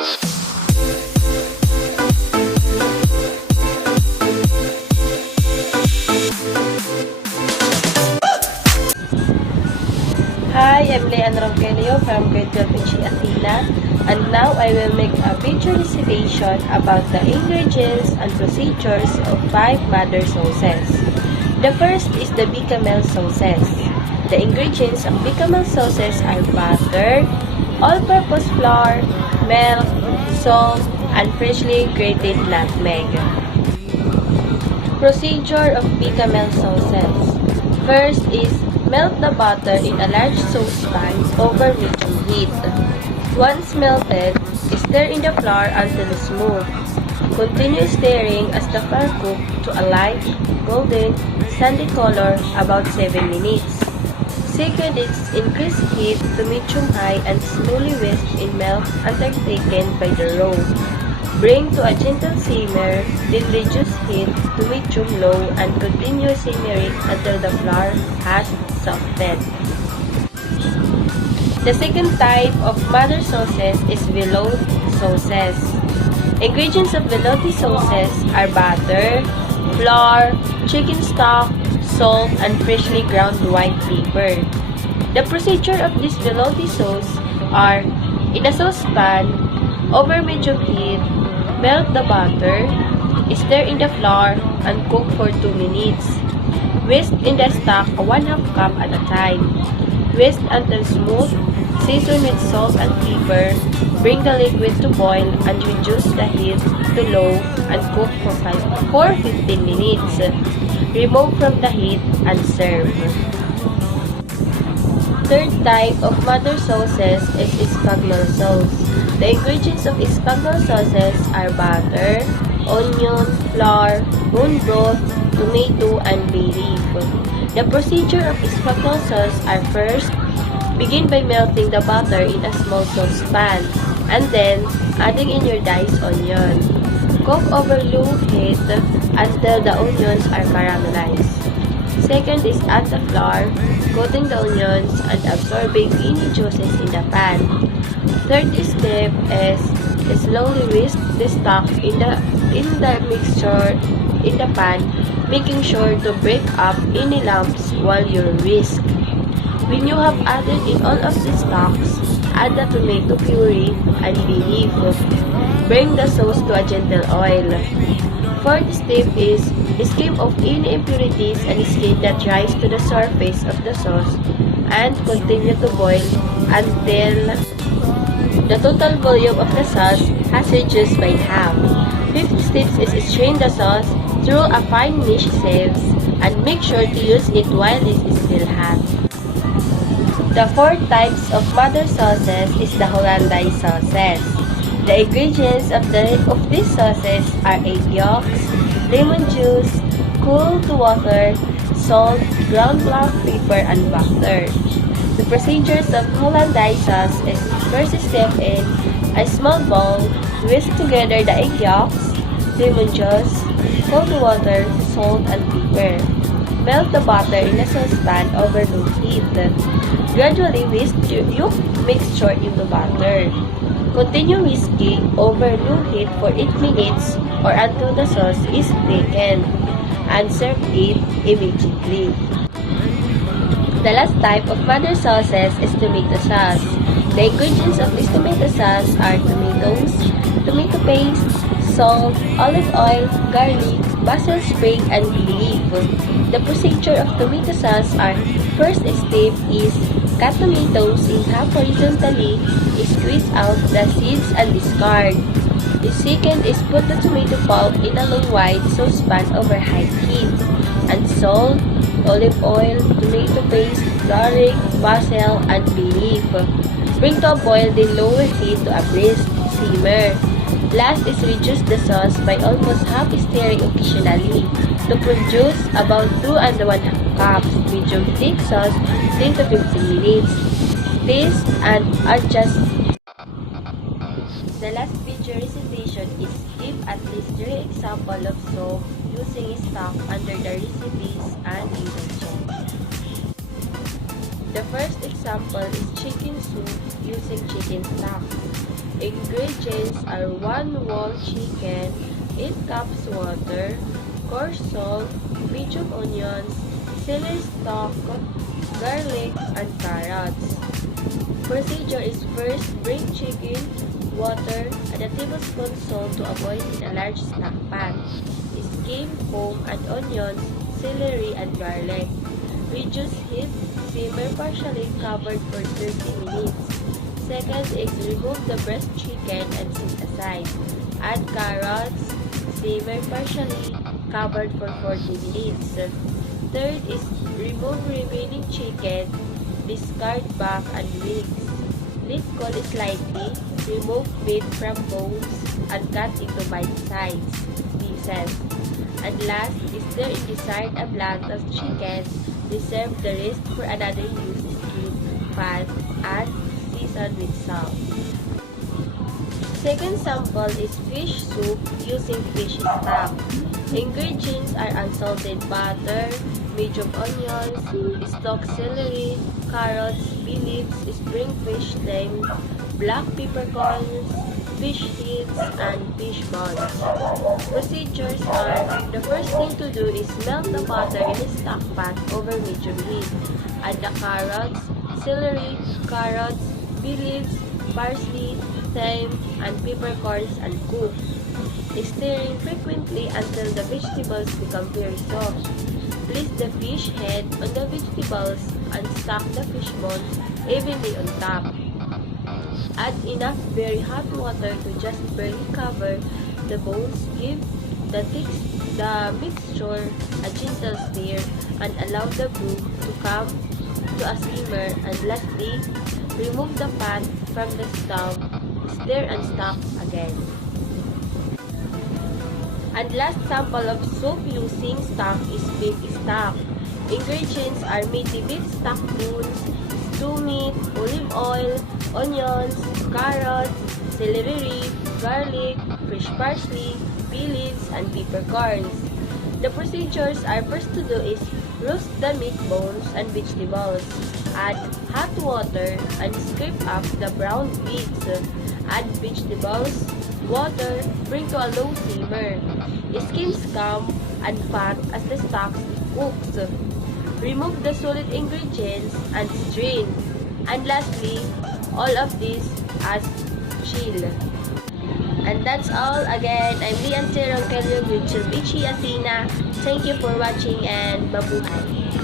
Hi, I'm Leanne Ronquillo from grade 12 in Athena, and now I will make a video recitation about the ingredients and procedures of 5 mother sauces. The first is the bechamel sauces. The ingredients of bechamel sauces are butter, all-purpose flour, milk, salt, and freshly grated nutmeg. Procedure of bechamel sauces. First is melt the butter in a large saucepan over medium heat. Once melted, stir in the flour until smooth. Continue stirring as the flour cooks to a light, golden, sandy color about 7 minutes. Second is increase heat to medium-high and slowly whisk in milk until thickened by the roux. Bring to a gentle simmer, then reduce heat to medium-low and continue simmering until the flour has softened. The second type of mother sauces is velouté sauces. Ingredients of velouté sauces are butter, flour, chicken stock, salt, and freshly ground white pepper. The procedure of this velouté sauce are in a saucepan, over medium heat, melt the butter, stir in the flour, and cook for 2 minutes. Whisk in the stock 1/2 cup at a time. Whisk until smooth, season with salt and pepper, bring the liquid to boil and reduce the heat to low and cook for 15 minutes. Remove from the heat and serve. Third type of mother sauces is espagnole sauce. The ingredients of espagnole sauces are butter, onion, flour, bone broth, tomato, and bay leaf. The procedure of espagnole sauce are first, begin by melting the butter in a small saucepan, and then adding in your diced onion. Cook over low heat until the onions are caramelized. Second is add the flour, coating the onions and absorbing any juices in the pan. Third step is slowly whisk the stock in the mixture in the pan, making sure to break up any lumps while you whisk. When you have added in all of the stocks, add the tomato puree and bay leaf. Bring the sauce to a gentle oil. Fourth step is skim off any impurities and skin that rise to the surface of the sauce and continue to boil until the total volume of the sauce has reduced by half. Fifth step is strain the sauce through a fine mesh sieve and make sure to use it while it is still hot. The fourth types of mother sauces is the Hollandaise sauces. The ingredients of these sauces are egg yolks, lemon juice, cool to water, salt, ground black pepper, and butter. The procedures of Hollandaise sauce is first step in a small bowl, whisk together the egg yolks, lemon juice, cold water, salt, and pepper. Melt the butter in a saucepan over low heat. Gradually whisk your yolk mixture into butter. Continue whisking over low heat for 8 minutes or until the sauce is thickened, and serve it immediately. The last type of mother sauces is tomato sauce. The ingredients of this tomato sauce are tomatoes, tomato paste, salt, olive oil, garlic, basil sprig, and bay leaf. The procedure of tomato sauce are: first step is cut tomatoes in half horizontally, squeeze out the seeds and discard. The second is put the tomato pulp in a long wide saucepan over high heat, and salt, olive oil, tomato paste, garlic, basil, and bay leaf. Bring to a boil, then lower heat to a brisk simmer. Last is reduce the sauce by almost half stirring occasionally to produce about 2 1/2 cups medium thick sauce 10 to 15 minutes. Taste and adjust. The last video recitation is give at least 3 examples of soup using stock under the recipes and ingredients. The first example is chicken soup using chicken stock. Ingredients are 1 whole chicken, 8 cups water, coarse salt, medium onions, celery stalk, garlic, and carrots. Procedure is first bring chicken, water, and a tablespoon salt to avoid in a large snack pan. Skim, foam, and onions, celery, and garlic. Reduce heat, simmer partially covered for 30 minutes. Second is remove the breast chicken and set aside. Add carrots, simmer partially covered for 40 minutes. Third is remove remaining chicken, discard back and wings. Let cool slightly, remove meat from bones, and cut into bite-sized pieces. And last, stir in desired a blend of chicken. Reserve the rest for another use. Skin, pan, and season with salt. Second sample is fish soup using fish stock. Ingredients are unsalted butter, medium onions, stalk celery, carrots, bay leaves, spring fish stem, black peppercorns, fish heads, and fish buns. Procedures are, the first thing to do is melt the butter in a stock pot over medium heat. Add the carrots, celery, carrots, bay leaves, parsley, thyme, and peppercorns and cook. Stirring frequently until the vegetables become very soft. Place the fish head on the vegetables and stack the fish bones evenly on top. Add enough very hot water to just barely cover the bones. Give the mixture a gentle stir and allow the broth to come to a simmer. And lastly, remove the pan from the stove. Stir and stack again. And last sample of soup using stock is beef stock. Ingredients are meaty beef stock bones, stew meat, olive oil, onions, carrots, celery, garlic, fresh parsley, bay leaves, and peppercorns. The procedures are first to do is roast the meat bones and vegetables. Add hot water and scrape up the brown bits. Add vegetables, water, bring to a low simmer. Skim scum and fat as the stock cooks. Remove the solid ingredients and strain. And lastly, all of this as chill. And that's all. Again, I'm Lian Terong Kelly with Chilbichi Athena. Thank you for watching and mabuhay.